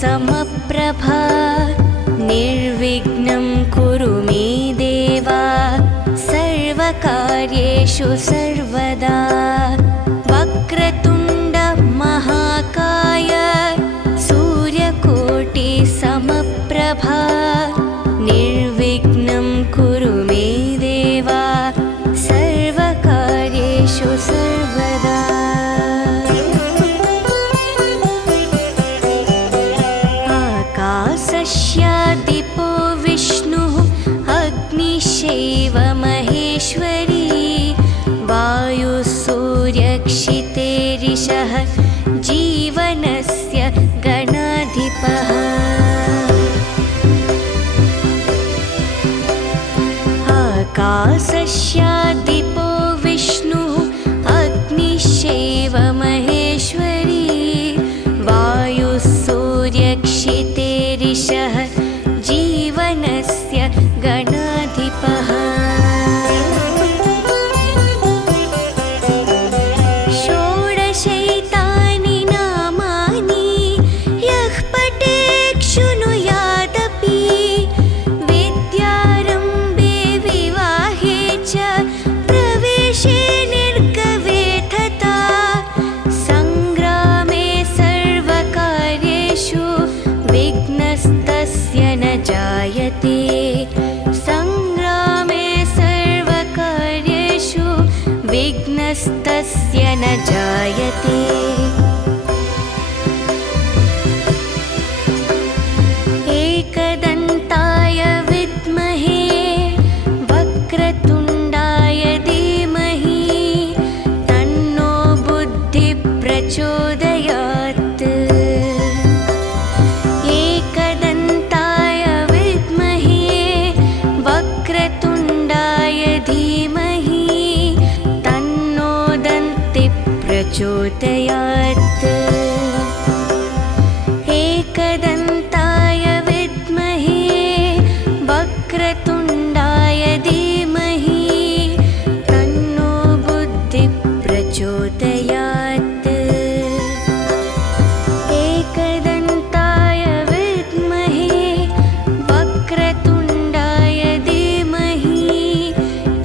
समप्रभा निर्विघ्नं कुरु मे देवा सर्वकार्येषु सर्वदा वक्रतुण्ड महाकाय सूर्यकोटि समप्रभा निर्विघ्नं कुरु मे देवा सर्वकार्येषु सर्वदा आकाशस्यादिपो विष्णुः अग्निश्चैव महेश्वरी वायुसूर्यक्षितेरिषः जीवनस्य गणाधिपः आकाशस्यादिपो विष्णुः अग्निश्चैव महेश्वरी वायुसूर्यक्षितेरिषः जीवनस्य गणाधिपः षोडशैतानि नामानि यः पठेत् शृणुयादपि विद्यारम्भे विवाहे च प्रवेशे निर्गवे तथा सङ्ग्रामे सर्वकार्येषु विघ्नस्तस्य न जायते सङ्ग्रामे सर्वकार्येषु विघ्नस्तस्य न जायते एकदन्ताय विद्महे वक्रतुण्डाय धीमहि तन्नो बुद्धिः प्रचोदयात् एकदन्ताय विद्महे वक्रतुण्डाय धीमहि तन्नो दन्तिः प्रचोदयात् एकदन्ताय विद्महे वक्रतुण्डाय धीमहि तन्नो बुद्धिः प्रचोदयात् एकदन्ताय विद्महे वक्रतुण्डाय धीमहि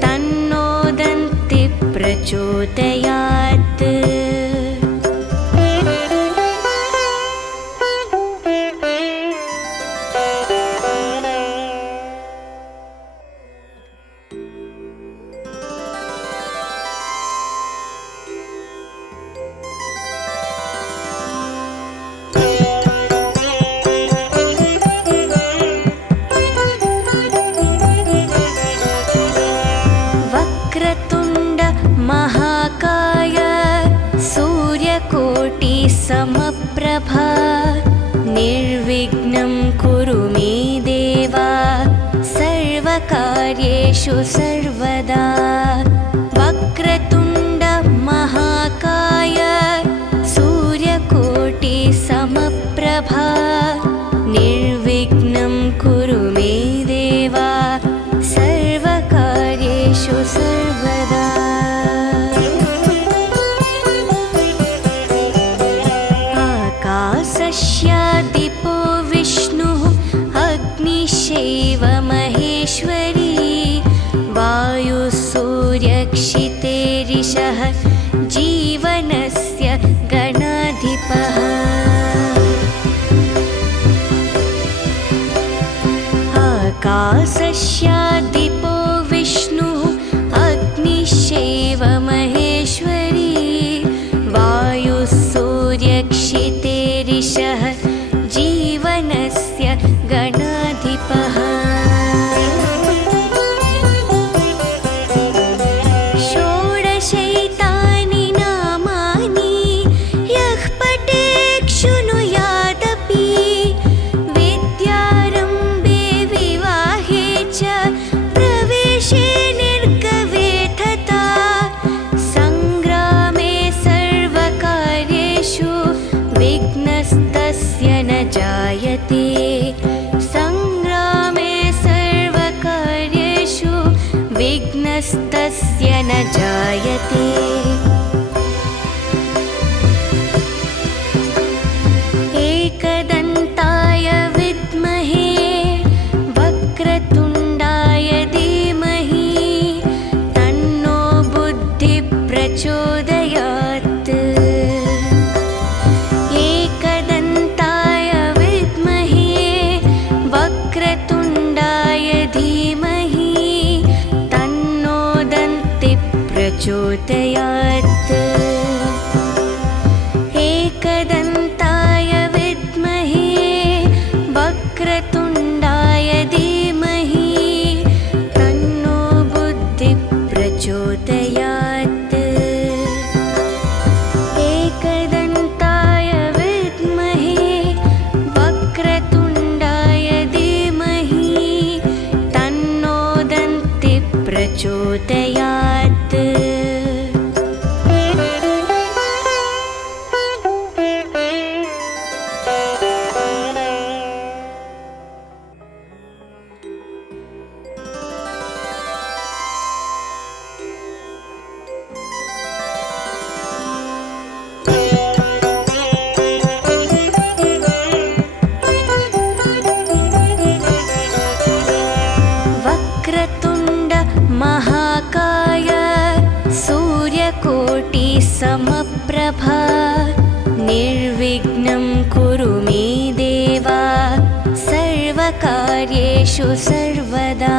तन्नो दन्तिः प्रचोदयात् वक्रतुण्ड महाकाय सूर्यकोटि समप्रभा निर्विघ्नं कुरु मे देवा सर्वकार्येषु सर्वदा वक्रतुण्ड महाकाय सूर्यकोटि समप्रभा निर्विघ्नं कुरु मे देवा सर्वकार्येषु सर्वदा आकाशस्यादिपो विष्णुः अग्निश्चैव महेश्वरी वायुसूर्यक्षितेरिषः जीवनस्य गणाधिपः आकाशस्यादिपो विष्णुः अग्निश्चैव महेश्वरी वायुसूर्यक्षितेरिषः जीवनस्य गणाधिपः षोडशैतानि नामानि यः पठेत् शृणुयादपि विद्यारम्भे विवाहे च प्रवेशे निर्गवे तथा सङ्ग्रामे सर्वकार्येषु विघ्नस्तस्य न जायते सङ्ग्रामे सर्वकार्येषु विघ्नस्तस्य न जायते एकदन्ता प्रचोदयात् एकदन्ताय विद्महे वक्रतुण्डाय धीमहि तन्नो बुद्धिः प्रचोदयात् एकदन्ताय विद्महे वक्रतुण्डाय धीमहि तन्नो दन्तिः प्रचोदयात् वक्रतुण्ड महाकाय सूर्यकोटिसमप्रभा निर्विघ्नं कुरु मे देव सर्वकार्येषु सर्वदा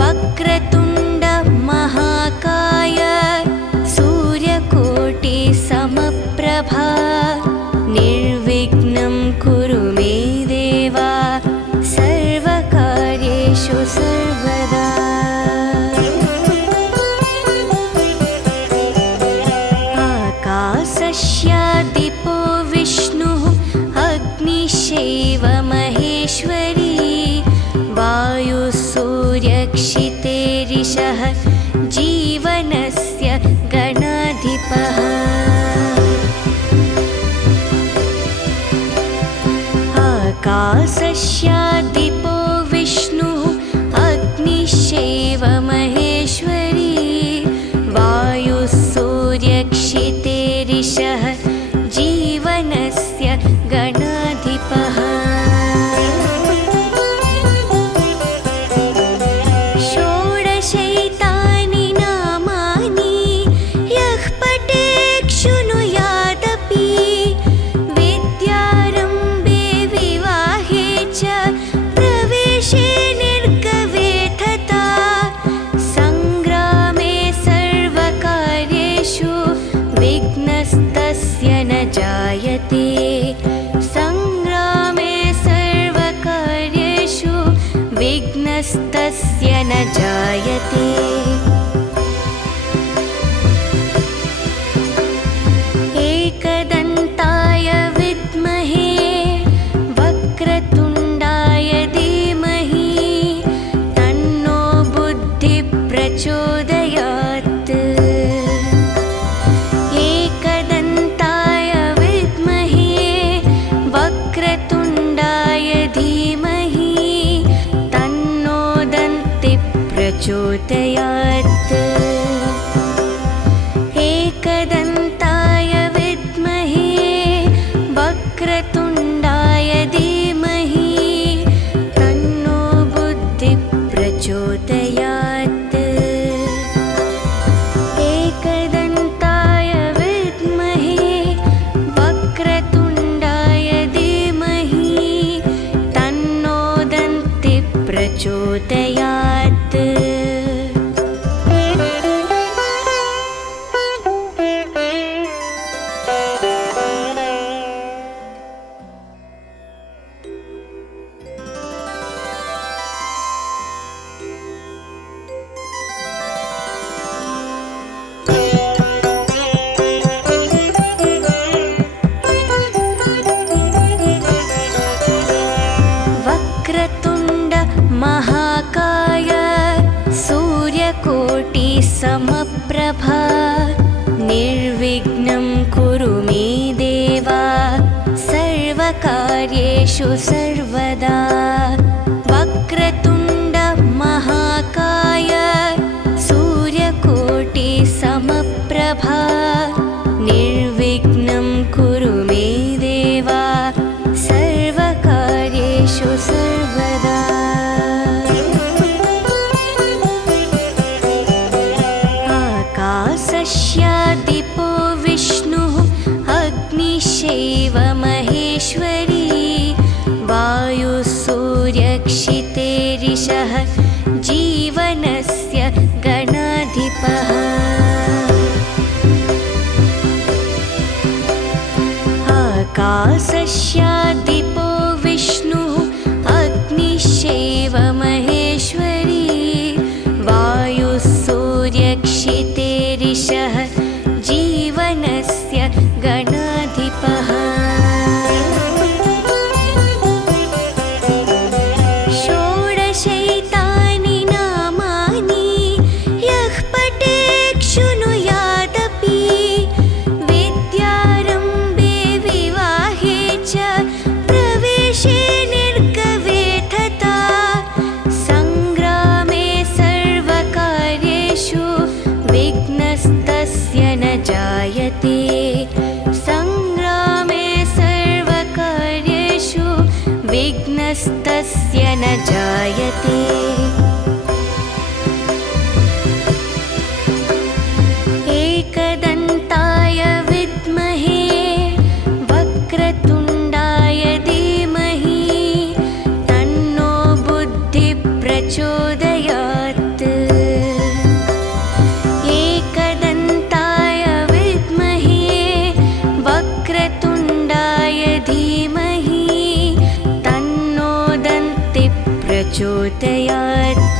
वक्रतुण्ड महाकाय सूर्यकोटिसमप्रभा निर्विघ्नं कुरु मे देव सर्वकार्येषु सर्वदा आकाशस्यादिपो विष्णुः अग्निश्चैव महेश्वरी वायुसूर्यक्षितेरिषः जीवनस्य गणाधिपः आकाशस्यादिपो विष्णुः अग्निश्चैव महेश्वरी वायुसूर्यक्षितेरिषः जीवनस्य गणाधिपः षोडशैतानि नामानि यः पठेत् शृणुयादपि विद्यारम्भे विवाहे च प्रवेशे निर्गवे तथा सङ्ग्रामे सर्वकार्येषु विघ्नस्तस्य न जायते सङ्ग्रामे सर्वकार्येषु विघ्नस्तस्य न जायते एकदन्ताय विद्महे वक्रतुण्डाय धीमहि तन्नो बुद्धिः प्रचोदयात् एकदन्ताय विद्महे वक्रतुण्डाय धीमहि तन्नो दन्तिः प्रचोदयात् एकदन्ताय विद्महे वक्रतुण्डाय धीमहि तन्नो बुद्धिः प्रचोदयात् एकदन्ताय विद्महे वक्रतुण्डाय धीमहि तन्नो दन्तिः प्रचोदयात् वक्रतुण्ड महाकाय सूर्यकोटिसमप्रभा निर्विघ्नं कुरु मे देव सर्वकार्येषु सर्वदा वक्रतुण्ड महाकाय सूर्यकोटिसमप्रभा निर्विघ्नं कुरु मे देव सर्वकार्येषु सर्वदा आकाशस्यादिपो विष्णुः अग्निश्चैव महेश्वरी वायुसूर्यक्षितेरिषः जीवनस्य गणाधिपः आकाशस्यादिपो विष्णुः अग्निश्चैव महेश्वरी वायुः सूर्यक्षितेरिषः जीवनस्य गणाधिपः षोडशैतानि नामानि यः पठेत् शृणुयादपि विद्यारम्भे विवाहे च प्रवेशे निर्गवे तथा सङ्ग्रामे सर्वकार्येषु विघ्नस्तस्य न जायते सङ्ग्रामे सर्वकार्येषु विघ्नस्तस्य न जायते एकदन्ताय विद्महे वक्रतुण्डाय धीमहि तन्नो बुद्धिः प्रचोदयात् एकदन्ताय विद्महे वक्रतुण्डाय धीमहि तन्नो दन्तिः प्रचोदयात्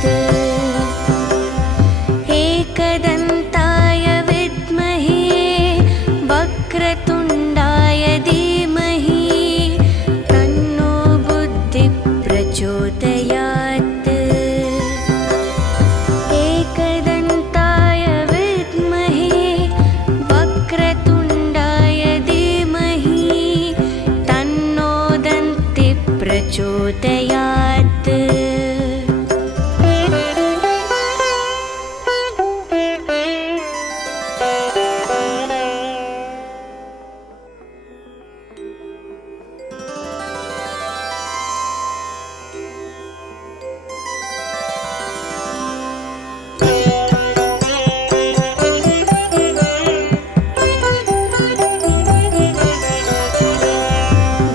एकदन्ताय विद्महे वक्रतुण्डाय धीमहि तन्नो बुद्धिः प्रचोदयात् एकदन्ताय विद्महे वक्रतुण्डाय धीमहि तन्नो दन्तिः प्रचोदयात्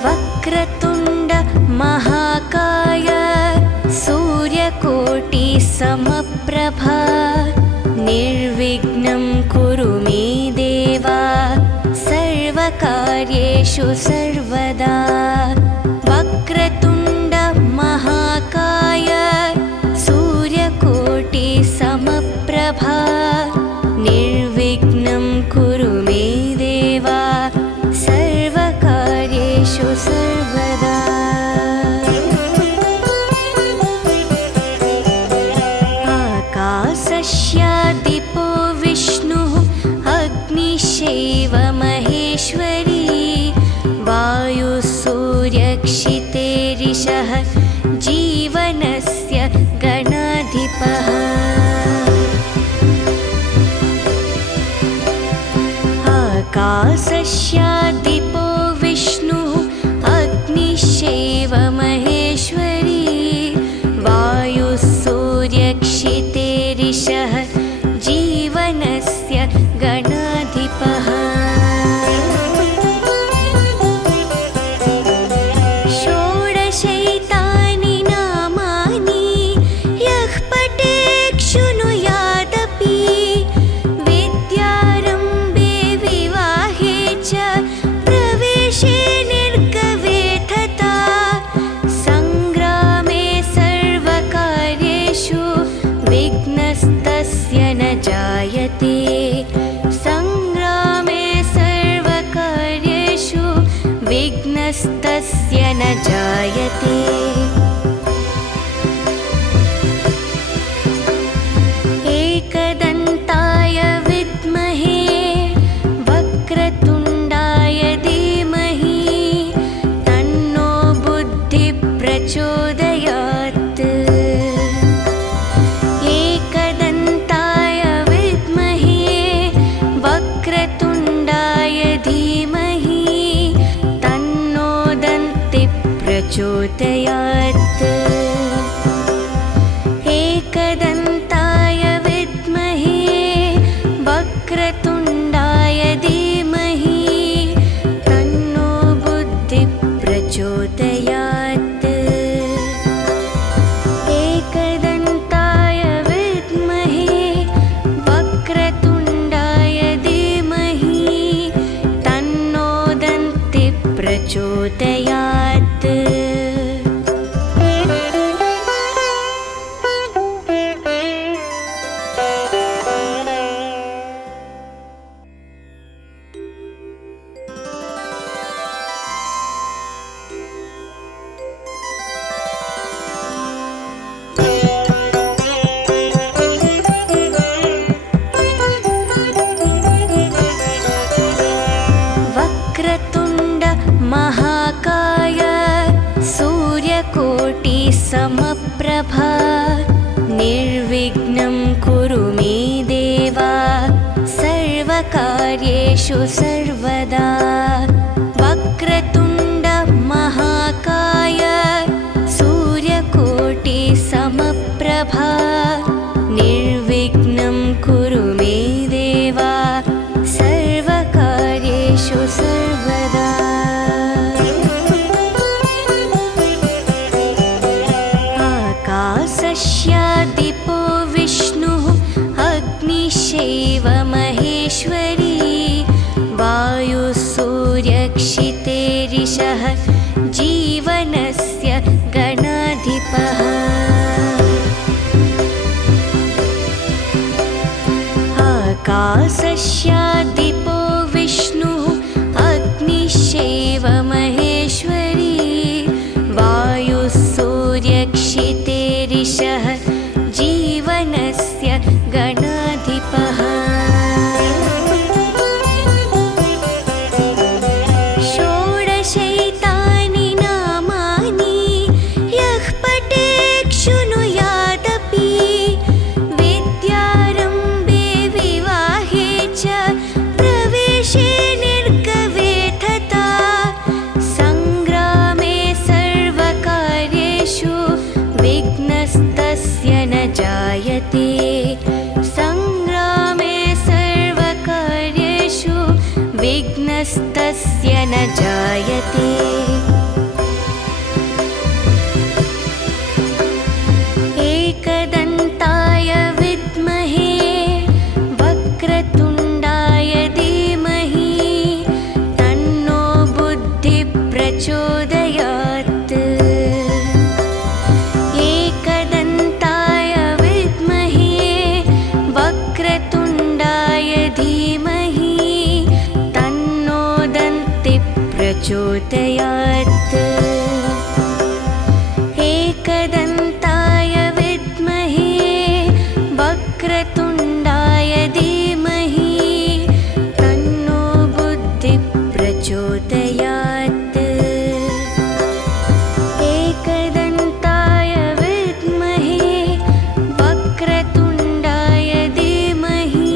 वक्रतुण्ड महाकाय सूर्यकोटि समप्रभा निर्विघ्नं कुरु मे देवा सर्वकार्येषु सर्वदा वक्रतुण्ड महाकाय सूर्यकोटि समप्रभा निर्विघ्नं कुरु मे देवा सर्वकार्येषु सर्वदा आकाशस्यादिपो विष्णुः अग्निश्चैव महेश्वरी वायुः सूर्यक्षितेरिषः जीवनस्य गणाधिपः आकाशस्यादिपो विष्णुः अग्निश्चैव महेश्वरी वायुः सूर्यक्षितेरिषः जीवनस्य गणाधिपः षोडशैतानि नामानि यः पठेत् शृणुयादपि विद्यारम्भे विवाहे च प्रवेशे निर्गवे तथा सङ्ग्रामे सर्वकार्येषु विघ्नस्तस्य न जायते सङ्ग्रामे सर्वकार्येषु विघ्नस्तस्य न जायते एकदन्ताय विद्महे वक्रतुण्डाय धीमहि तन्नो बुद्धिः प्रचोदयात् एकदन्ताय विद्महे वक्रतुण्डाय धीमहि तन्नो दन्तिः प्रचोदयात् एकदन्ताय विद्महे वक्रतुण्डाय धीमहि तन्नो बुद्धिः प्रचोदयात् एकदन्ताय विद्महे वक्रतुण्डाय धीमहि तन्नो दन्तिः प्रचोदयात् कार्येषु सर्वदा वक्रतुण्ड महाकाय सूर्यकोटि समप्रभा निर्विघ्नं कुरु मे देव सर्वकार्येषु सर्वदा। आकाशस्यादिपो विष्णुः अग्निश्चैव महेश्वरी वायुः सूर्यक्षितेरिषः जीवनस्य गणाधिपः। आकाशस्यादिपो विष्णुः अग्निश्चैव महेश्वरी वायुः सूर्यक्षितेरिषः जीवनस्य गणाधिपः। षोडशैतानि नामानि यः पठेत् शृणुयादपि विद्यारम्भे विवाहे च प्रवेशे निर्गवे तथा सङ्ग्रामे सर्वकार्येषु विघ्नस्तस्य न जायते। सङ्ग्रामे सर्वकार्येषु विघ्नस्तस्य न जायते। एकदन्ताय विद्महे वक्रतुण्डाय धीमहि तन्नो बुद्धिः प्रचोदयात्। एकदन्ताय विद्महे वक्रतुण्डाय धीमहि तन्नो दन्तिः प्रचोदयात्। एकदन्ताय विद्महे वक्रतुण्डाय धीमहि तन्नो बुद्धिः प्रचोदयात्। एकदन्ताय विद्महे वक्रतुण्डाय धीमहि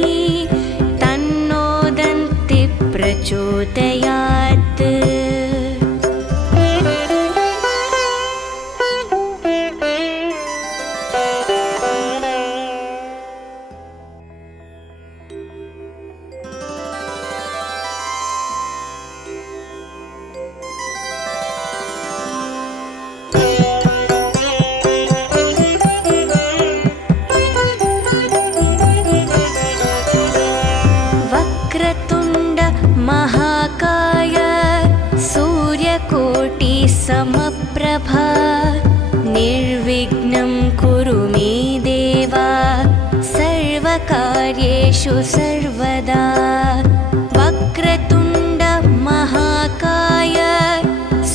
तन्नो दन्तिः प्रचोदयात्। वक्रतुण्ड महाकाय सूर्यकोटि समप्रभा निर्विघ्नं कुरु मे देव सर्वकार्येषु सर्वदा। वक्रतुण्ड महाकाय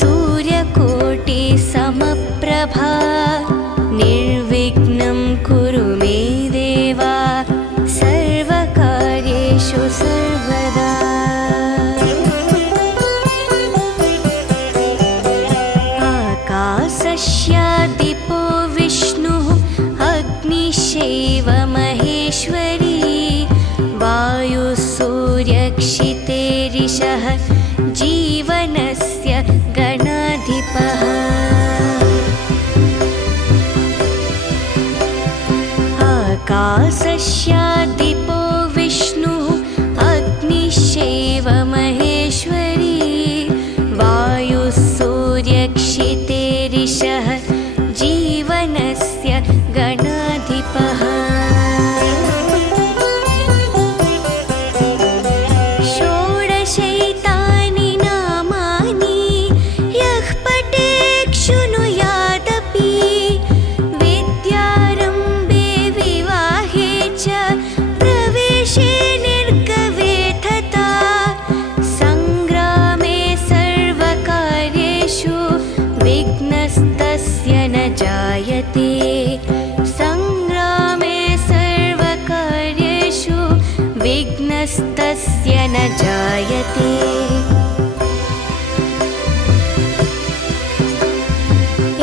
सूर्यकोटि समप्रभा निर्विघ्नं कुरु मे देव सर्वकार्येषु सर्वदा। आकाशस्यादिपो विष्णुः अग्निश्चैव महेश्वरी वायुः सूर्यक्षितेरिषः जीवनस्य गणाधिपः। आकाशस्यादिपो विष्णुः अग्निश्चैव महेश्वरी वायुः सूर्यक्षितेरिषः जीवनस्य गणाधिपः। षोडशैतानि नामानि यः पठेत् शृणुयादपि विद्यारम्भे विवाहे च प्रवेशे निर्गवे तथा सङ्ग्रामे सर्वकार्येषु विघ्नस्तस्य न जायते। सङ्ग्रामे सर्वकार्येषु विघ्नस्तस्य न जायते।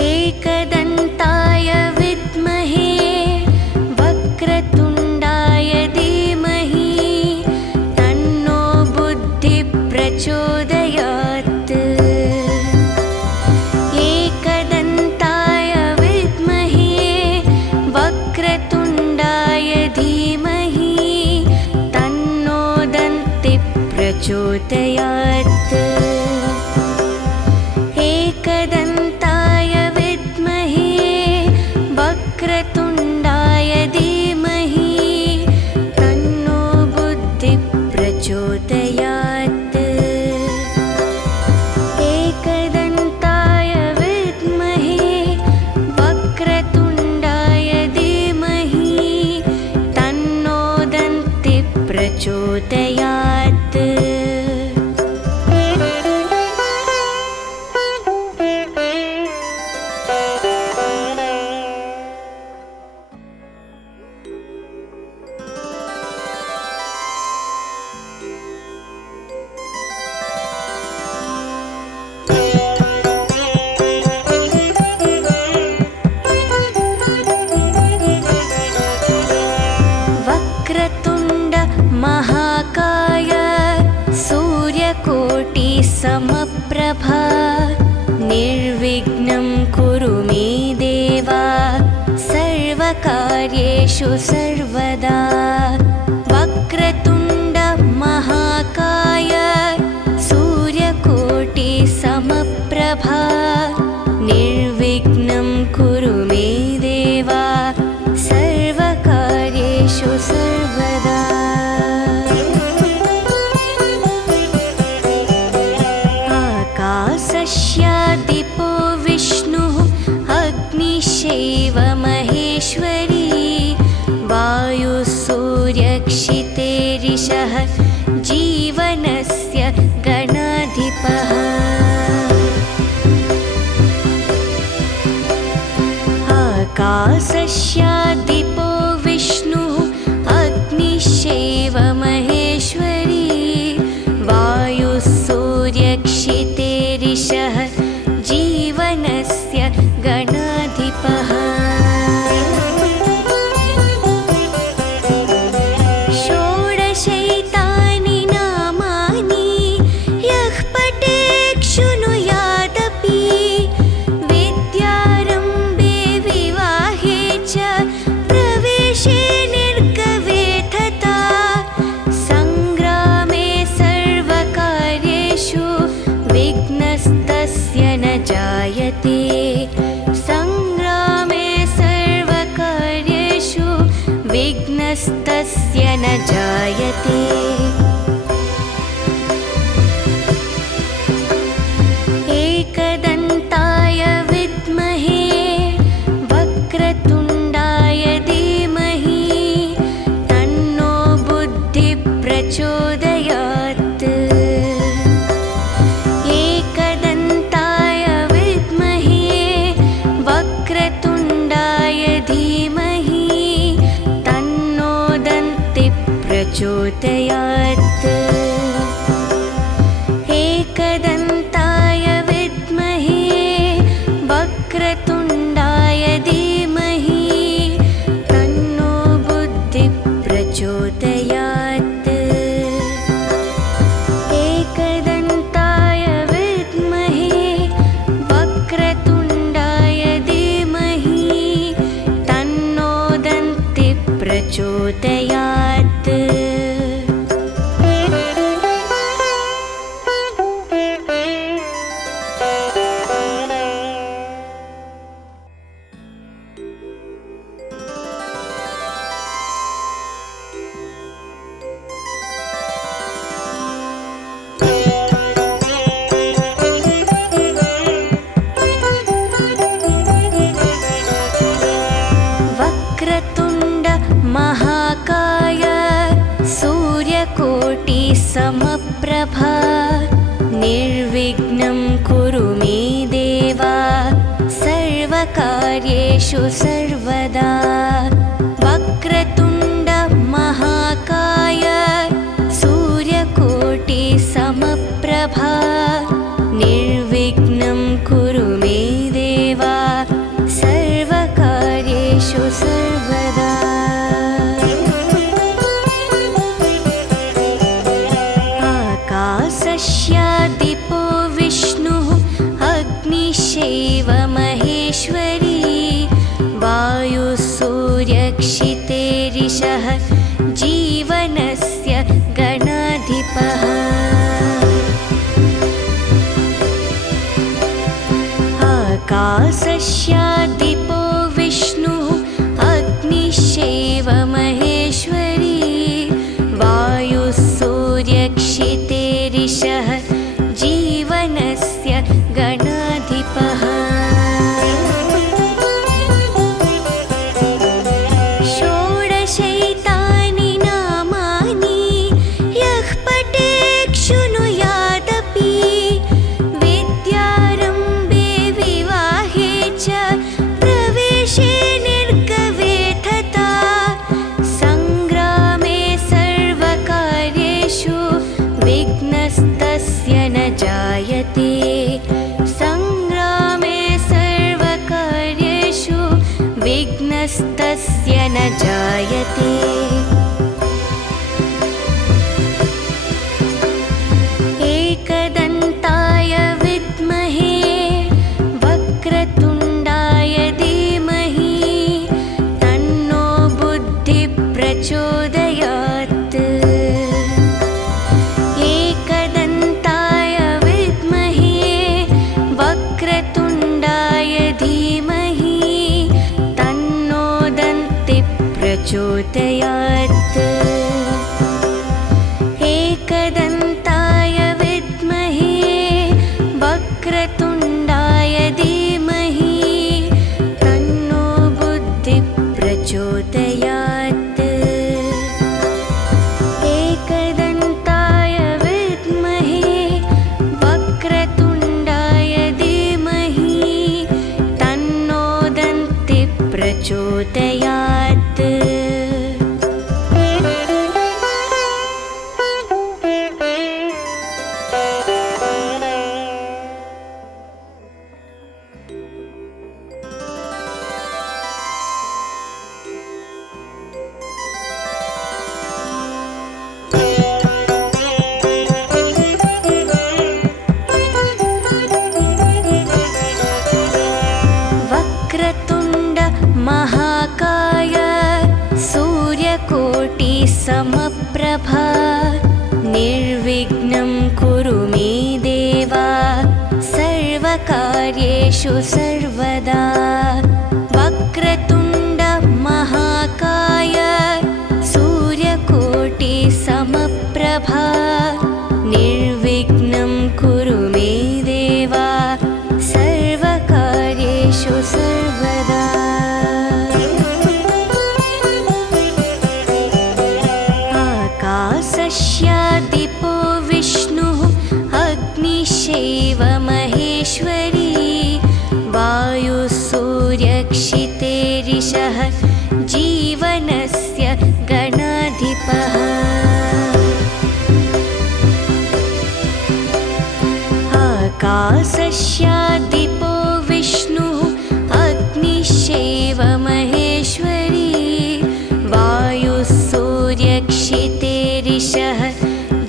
एकदन्ताय विद्महे वक्रतुण्डाय धीमहि तन्नो बुद्धिः प्रचोदयात् एकदन्ताय विद्महे वक्रतुण्डाय धीमहि तन्नो बुद्धिः प्रचोदयात् एकदन्ताय विद्महे वक्रतुण्डाय धीमहि तन्नो दन्तिः प्रचोदयात् वक्रतुण्ड महाकाय सूर्यकोटि समप्रभा निर्विघ्नं कुरु मे देव सर्वकार्येषु सर्वदा वक्रतुण्ड महाकाय सूर्यकोटि समप्रभा निर्विघ्नं कुरु मे देव सर्वकार्येषु सर्वदा आकाशस्यादिपो विष्णुः अग्निश्चैव महेश्वरी वायुः सूर्यक्षितेरिषः जीवनस्य गणाधिपः आकाशस्यादिपो विष्णुः अग्निश्चैव महेश्वरी वायुः सूर्यक्षितेरिषः जीवनस्य गणाधिपः षोडशैतानि नामानि यः पठेत् शृणुयादपि विद्यारम्भे विवाहे च प्रवेशे निर्गवे तथा सङ्ग्रामे सर्वकार्येषु विघ्नस्तस्य न जायते सङ्ग्रामे सर्वकार्येषु विघ्नस्तस्य न जायते एकदन्ताय विद्महे वक्रतुण्डाय धीमहि तन्नो बुद्धिः प्रचोदयात् एकदन्ताय विद्महे वक्रतुण्डाय धीमहि तन्नो दन्तिः प्रचोदयात् एकदन्ताय विद्महे वक्रतुण्डाय धीमहि तन्नो बुद्धिः प्रचोदयात् एकदन्ताय विद्महे वक्रतुण्डाय धीमहि तन्नो दन्तिः प्रचोदयात् वक्रतुण्ड महाकाय सूर्यकोटि समप्रभा निर्विघ्नं कुरु मे देव सर्वकार्येषु सर्वदा वक्रतुण्ड महाकाय सूर्यकोटि समप्रभा निर्विघ्नं कुरु मे देव सर्वकार्येषु सर्वदा आकाशस्यादिपो विष्णुः अग्निश्चैव महेश्वरी वायुः सूर्यक्षितेरिषः जीवनस्य गणाधिपः दीपो विष्णुः अग्निश्चैव महेश्वरी वायुः सूर्यक्षितेरिषः जीवनस्य गणाधिपः षोडशैतानि नामानि यः पठेत् शृणुयादपि विद्यारम्भे विवाहे च प्रवेशे निर्गवे तथा सङ्ग्रामे सर्वकार्येषु विघ्नस्तस्य न जायते सङ्ग्रामे सर्वकार्येषु विघ्नस्तस्य न जायते एकदन्ताय विद्महे वक्रतुण्डाय धीमहि तन्नो बुद्धिः प्रचोदयात् एकदन्ताय विद्महे वक्रतुण्डाय धीमहि तन्नो दन्तिः प्रचोदयात् एकदन्ताय विद्महे वक्रतुण्डाय धीमहि तन्नो बुद्धिः प्रचोदयात् एकदन्ताय विद्महे वक्रतुण्डाय धीमहि तन्नो दन्तिः प्रचोदयात् वक्रतुण्ड महाकाय सूर्यकोटि समप्रभा निर्विघ्नं कुरु मे देवा सर्वकार्येषु सर्वदा वक्रतुण्ड महाकाय सूर्यकोटि समप्रभा निर्विघ्नं कुरु मे देवा सर्वकार्येषु सर्वदा आकाशस्य दीपो विष्णुः अग्निश्चैव महेश्वरी वायुः सूर्यक्षितेरिषः जीवनस्य गणाधिपः आकाशस्य दीपो विष्णुः अग्निश्चैव महेश्वरी वायुः सूर्यक्षितेरिषः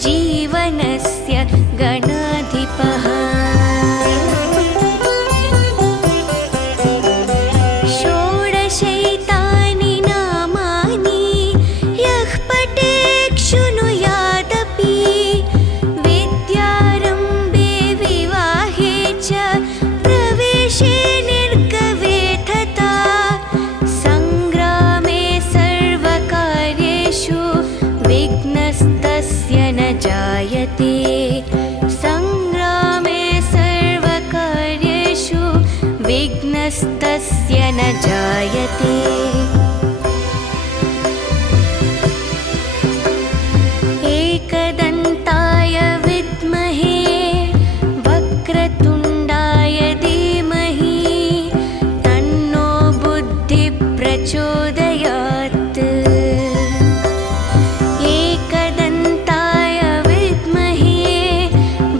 जीवनस्य गणाधिपः षोडशैतानि नामानि यः पठेत् शृणुयादपि विद्यारम्भे विवाहे च प्रवेशे निर्गवे तथा सङ्ग्रामे सर्वकार्येषु विघ्नस्तस्य न जायते सङ्ग्रामे सर्वकार्येषु विघ्नस्तस्य न जायते एकदन्ताय विद्महे वक्रतुण्डाय धीमहि तन्नो बुद्धिः प्रचोदयात् एकदन्ताय विद्महे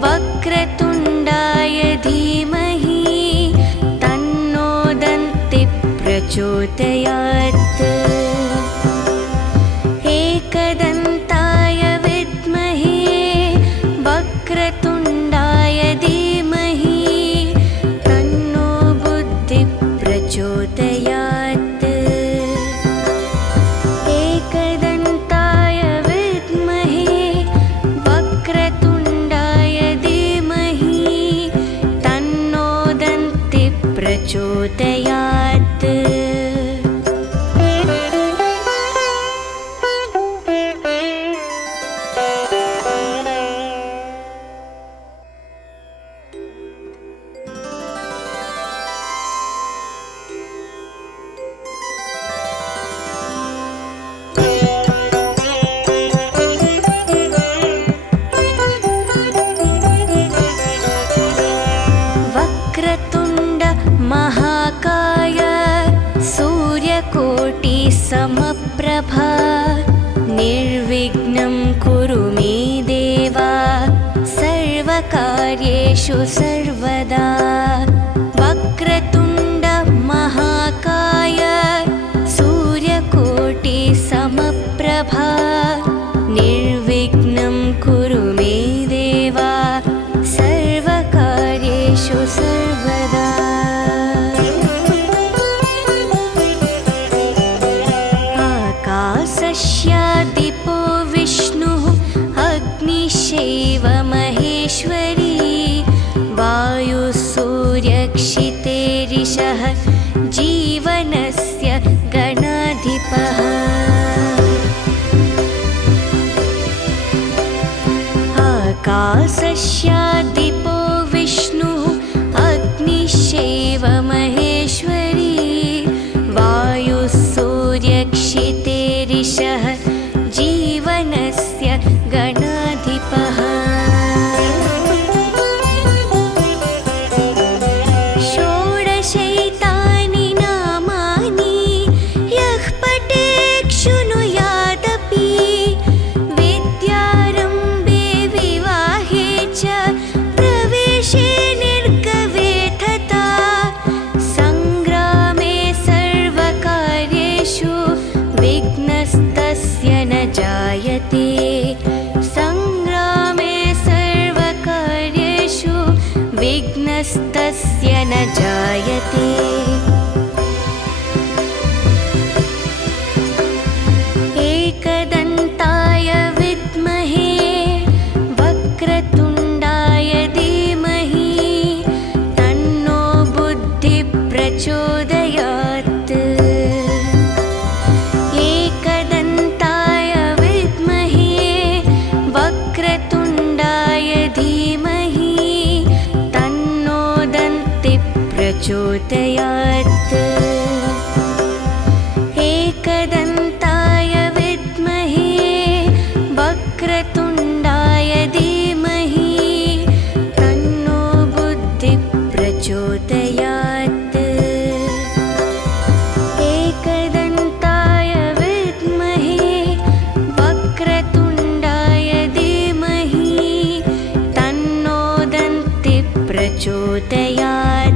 वक्रतुण्डाय धीमहि तन्नो दन्तिः प्रचोदयात् एकदन्ताय विद्महे वक्रतुण्डाय धीमहि तन्नो बुद्धिः प्रचोदयात् एकदन्ताय विद्महे वक्रतुण्डाय धीमहि तन्नो दन्तिः प्रचोदयात् एकविघ्नं कुरु मे देवा सर्वकार्येषु सर्वदा वक्रतुण्ड महाकाय सूर्यकोटि समप्रभा निर्विघ्नं कुरु मे देवा सर्वकार्येषु सर्वदा आकाशस्यादिपो विष्णुः अग्निश्चैव महेश्वरी वायुसूर्यक्षितेरिषः जीवनस्य गणाधिपः आकाशस्यादिपो विष्णुः अग्निश्चैव महेश्वरी वायुसूर्यक्षितेरिषः जीवनस्य गणाधिपः षोडशैतानि नामानि यः पठेत् शृणुयादपि विद्यारम्भे विवाहे च प्रवेशे निर्गवे तथा सङ्ग्रामे सर्वकार्येषु विघ्नस्तस्य न जायते सङ्ग्रामे सर्वकार्येषु विघ्नस्तस्य न जायते एकदन्ताय विद्महे वक्रतुण्डाय धीमहि तन्नो बुद्धिः प्रचोदयात् एकदन्ताय विद्महे वक्रतुण्डाय धीमहि तन्नो दन्तिः प्रचोदयात् एकदन्ताय विद्महे वक्रतुण्डाय धीमहि तन्नो बुद्धिः प्रचोदयात् एकदन्ताय विद्महे वक्रतुण्डाय धीमहि तन्नो दन्तिः प्रचोदयात्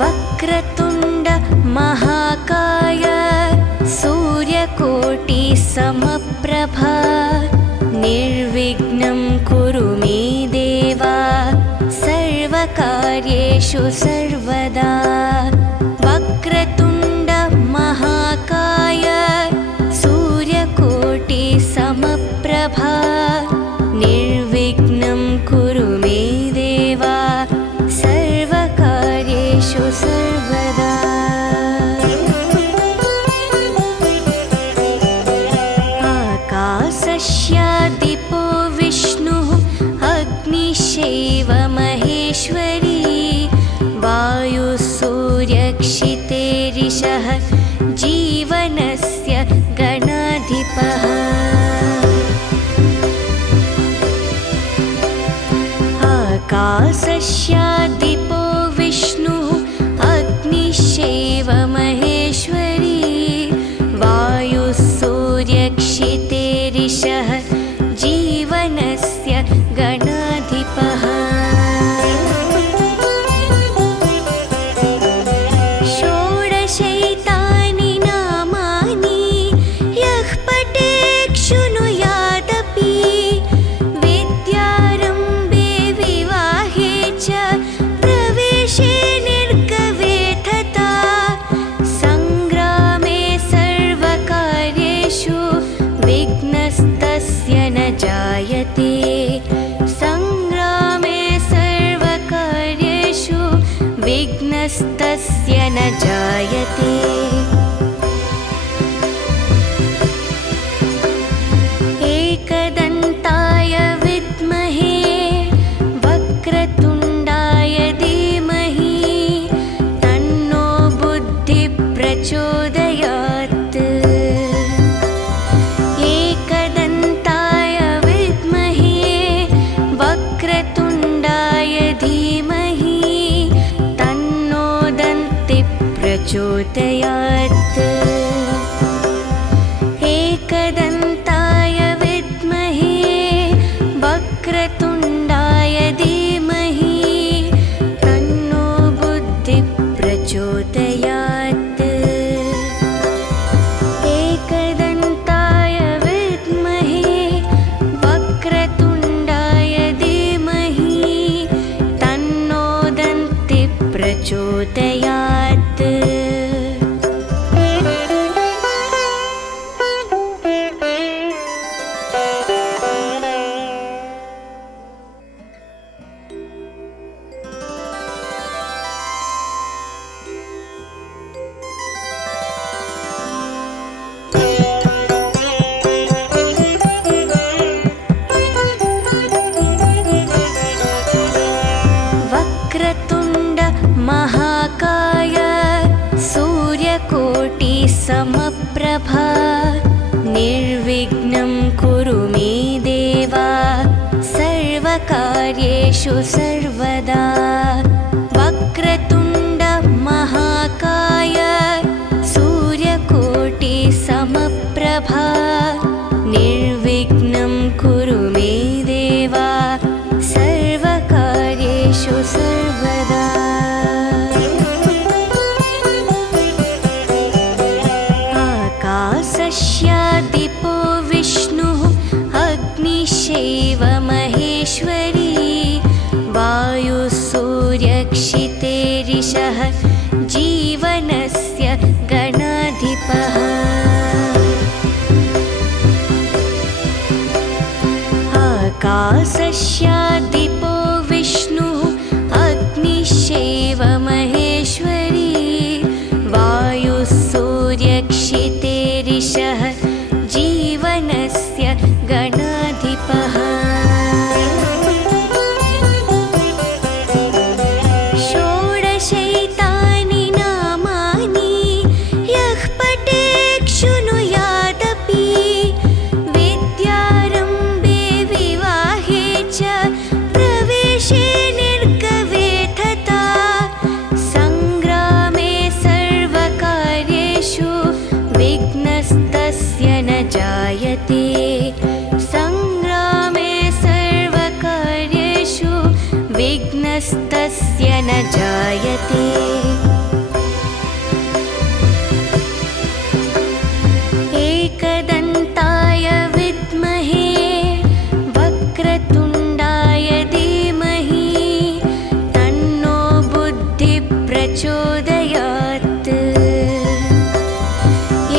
वक्रतुण्ड महाकाय सूर्यकोटि समप्रभा निर्विघ्नं कुरु मे देवा सर्वकार्येषु सर्वदा वक्रतुण्ड महाकाय सूर्यकोटि समप्रभा निर्विघ्नं कुरु मे देवा सर्वकार्येषु सर्वदा आकाशस्यादिपो विष्णुः अग्निश्चैव महेश्वरी वायुसूर्यक्षितेरिषः जीवनस्य गणाधिपः आकाशस्यादिपो विष्णुः अग्निश्चैव महेश्वरी वायुसूर्यक्षितेरिषः जीवनस्य गणाधिपः षोडशैतानि नामानि यः पठेत् शृणुयादपि विद्यारम्भे विवाहे च प्रवेशे निर्गवे तथा सङ्ग्रामे सर्वकार्येषु विघ्नस्तस्य न जायते सङ्ग्रामे सर्वकार्येषु विघ्नस्तस्य न जायते एकदन्ताय विद्महे वक्रतुण्डाय धीमहि तन्नो दन्तिः प्रचोदयात्। एकदन्ताय विद्महे वक्रतुण्डाय धीमहि तन्नो बुद्धिः प्रचोदयात्। एकदन्ताय विद्महे वक्रतुण्डाय धीमहि तन्नो दन्तिः प्रचोदयात्। वक्रतुण्ड महाकाय सूर्यकोटिसमप्रभा निर्विघ्नं कुरु मे देव सर्वकार्येषु सर्वदा। वक्रतुण्ड महाकाय सूर्यकोटिसमप्रभा निर्विघ्नं कुरु मे देव सर्वकार्येषु सर्वदा। आकाशस्यादिपो विष्णुः अग्निश्चैव महेश्वरी वायुः सूर्यक्षितेरिषः जीवनस्य गणाधिपः। आकाशस्यादिपो विष्णुः अग्निश्चैव महेश्वरी वायुः सूर्यक्षितेरिषः जीवनस्य गणाधिपः। षोडशैतानि नामानि यः पठेत् शृणुयादपि विद्यारम्भे विवाहे च प्रवेशे निर्गवे तथा सङ्ग्रामे सर्वकार्येषु विघ्नस्तस्य न जायते। सङ्ग्रामे सर्वकार्येषु विघ्नस्तस्य न जायते। एकदन्ताय विद्महे वक्रतुण्डाय धीमहि तन्नो बुद्धिः प्रचोदयात्।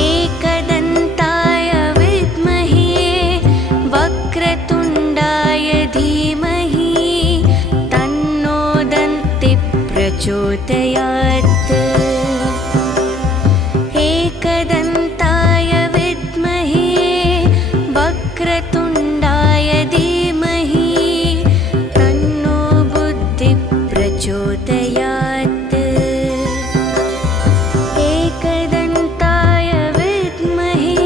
एकदन्ताय विद्महे वक्रतुण्डाय धीमहि तन्नो दन्तिः प्रचोदयात्। एकदन्ताय विद्महे वक्रतुण्डाय धीमहि तन्नो बुद्धिः प्रचोदयात्। एकदन्ताय विद्महे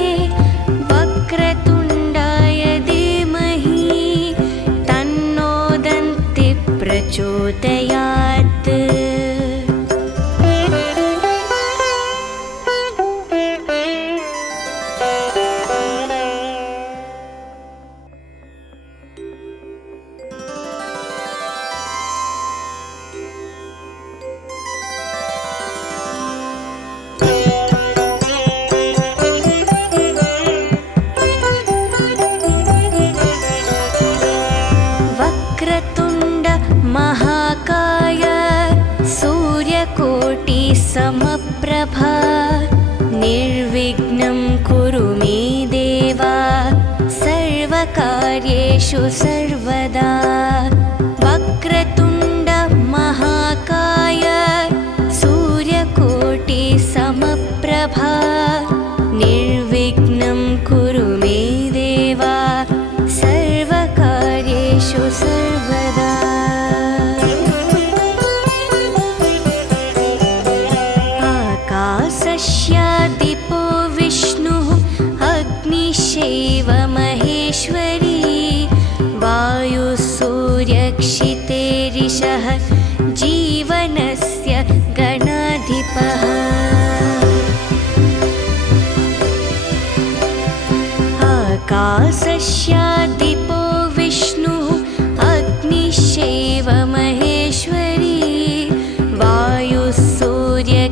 वक्रतुण्डाय धीमहि तन्नो दन्तिः प्रचोदयात्। वक्रतुण्ड महाकाय सूर्यकोटिसमप्रभा निर्विघ्नं कुरु मे देव सर्वकार्येषु सर्वदा। वक्रतुण्ड महाकाय सूर्यकोटिसमप्रभा निर्विघ्नं कुरु मे देव सर्वकार्येषु सर्वदा। आकाशस्यादिपो विष्णुः अग्निश्चैव महेश्वरी वायुः जीवनस्य गणाधिपः आकाशस्यादिपो विष्णुः अग्निश्चैव महेश्वरी वायुः सूर्यक्षितेरिषः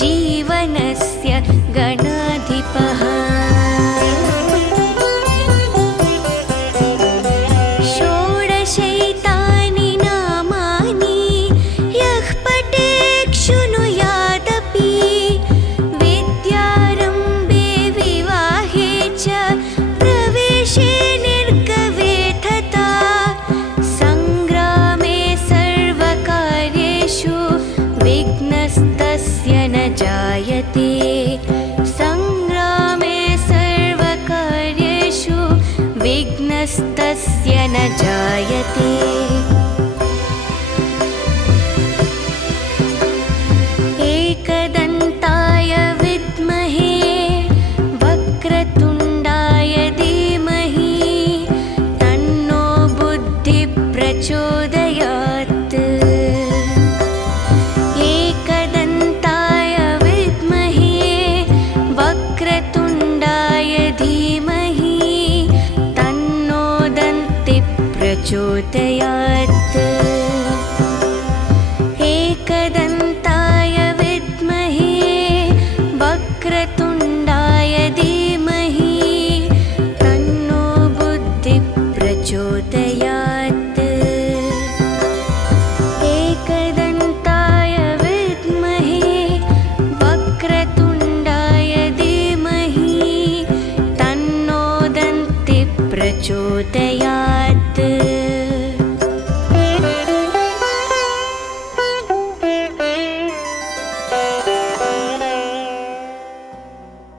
जीवनस्य गणाधिपः षोडशैतानि नामानि यः पठेत् शृणुयादपि विद्यारम्भे विवाहे च प्रवेशे निर्गमे तथा सङ्ग्रामे सर्वकार्येषु विघ्नस्तस्य न जायते सङ्ग्रामे सर्वकार्येषु विघ्नस्तस्य न जायते एकदन्ताय विद्महे वक्रतुण्डाय धीमहि तन्नो बुद्धिः प्रचोदयात् एकदन्ताय विद्महे वक्रतुण्डाय धीमहि तन्नो दन्तिः प्रचोदयात्